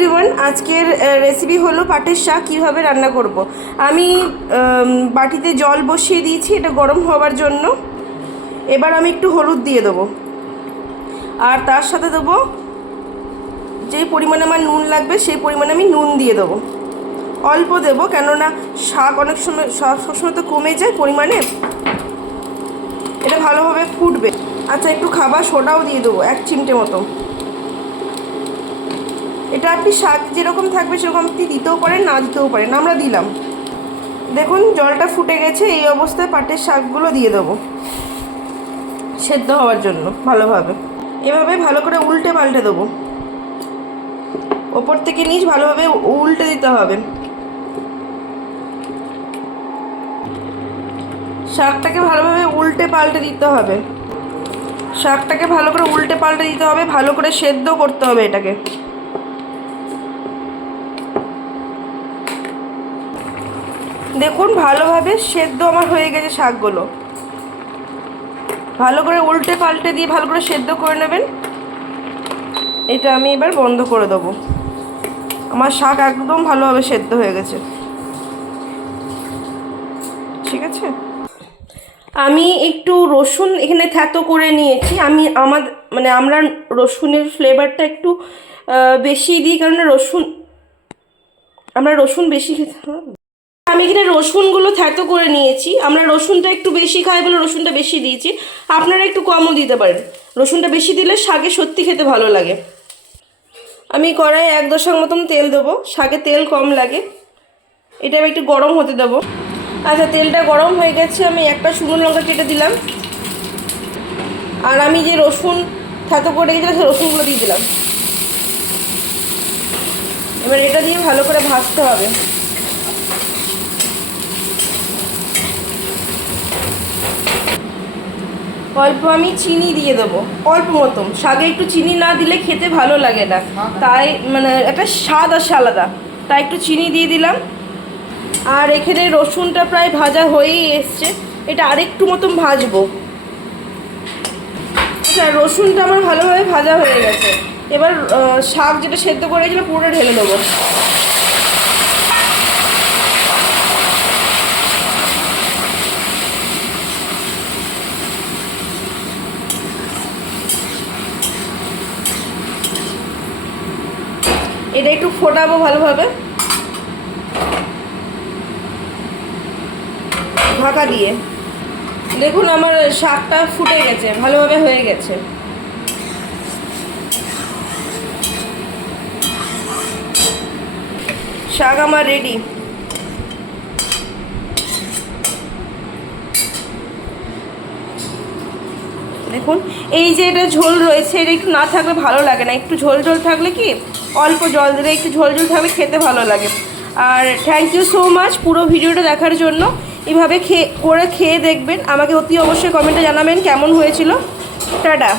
Everyone, আজকের recipe হলো পাটের শাক কীভাবে রান্না করব। আমি বাটিতে জল বসিয়ে দিয়েছি এটা গরম হওয়ার জন্য। এবার আমি একটু হলুদ দিয়ে দেবো, আর তার সাথে দেবো যে পরিমাণে আমার নুন লাগবে সেই পরিমাণে আমি নুন দিয়ে দেবো। অল্প দেবো, কেননা শাক অনেক সময় সবসময় তো কমে যায় পরিমাণে, এটা ভালোভাবে ফুটবে। আচ্ছা, একটু খাবার সোডাও দিয়ে দেবো 1 চিমটে মতো। এটা আপনি শাক যেরকম থাকবে সেরকম আপনি দিতেও পারেন, না দিতেও পারেন। আমরা দিলাম, দেখুন জলটা ফুটে গেছে। এই অবস্থায় পাটের শাকগুলো দিয়ে দেবো সেদ্ধ হওয়ার জন্য ভালোভাবে। এভাবে ভালো করে উল্টে পাল্টে দেবো, ওপর থেকে নিচ ভালোভাবে উল্টে দিতে হবে। শাকটাকে ভালোভাবে উল্টে পাল্টে দিতে হবে, শাকটাকে ভালো করে উল্টে পাল্টে দিতে হবে, ভালো করে সেদ্ধ করতে হবে এটাকে। দেখুন ভালোভাবে সেদ্ধ আমার হয়ে গেছে শাকগুলো। ভালো করে উল্টে পাল্টে দিয়ে ভালো করে সেদ্ধ করে নেবেন। এটা আমি এবার বন্ধ করে দেবো। আমার শাক একদম ভালোভাবে সেদ্ধ হয়ে গেছে, ঠিক আছে। আমি একটু রসুন এখানে থ্যাতো করে নিয়েছি। আমরা রসুনের ফ্লেভারটা একটু বেশি দিই, কারণ আমরা রসুন বেশি খেতে। আমি এখানে রসুনগুলো থ্যাতো করে নিয়েছি। আমরা রসুনটা একটু বেশি খাই বলে রসুনটা বেশি দিয়েছি, আপনারা একটু কমও দিতে পারেন। রসুনটা বেশি দিলে শাকে সত্যি খেতে ভালো লাগে। আমি কড়াইয়ে 1 দশক মতন তেল দেবো, শাকে তেল কম লাগে। এটা আমি একটু গরম হতে দেবো। আচ্ছা, তেলটা গরম হয়ে গেছে, আমি একটা শুকনো লঙ্কা কেটে দিলাম, আর আমি যে রসুন থ্যাতো করে রেখেছিলাম সেই রসুনগুলো দিয়ে দিলাম। এবার এটা দিয়ে ভালো করে ভাজতে হবে। অল্প আমি চিনি দিয়ে দেবো, অল্প মতন। শাকে একটু চিনি না দিলে খেতে ভালো লাগে না, তাই একটা স্বাদ আসে আলাদা, তাই একটু চিনি দিয়ে দিলাম। আর এখানে রসুনটা প্রায় ভাজা হয়েই এসছে, এটা আরেকটু মতন ভাজবো। আচ্ছা, রসুনটা আমার ভালোভাবে ভাজা হয়ে গেছে। এবার শাক যেটা সেদ্ধ করে রেখেছিলাম পুরোটা ঢেলে দেবো। এটা একটু ফোটাবো ভালোভাবে ঢাকা দিয়ে। দেখুন আমার শাকটা ফুটে গেছে, ভালোভাবে হয়ে গেছে। শাক আমার রেডি। দেখুন এই যে এটা ঝোল রয়েছে, এটা একটু না থাকলে ভালো লাগে না। একটু ঝোল ঝোল থাকলে কি, অল্প জল দিলে একটু ঝোল ঝোল থাকলে খেতে ভালো লাগে। আর থ্যাংক ইউ সো মাচ পুরো ভিডিওটা দেখার জন্য। এভাবে খেয়ে দেখবেন, আমাকে অতি অবশ্যই কমেন্টে জানাবেন কেমন হয়েছিল। টাটা।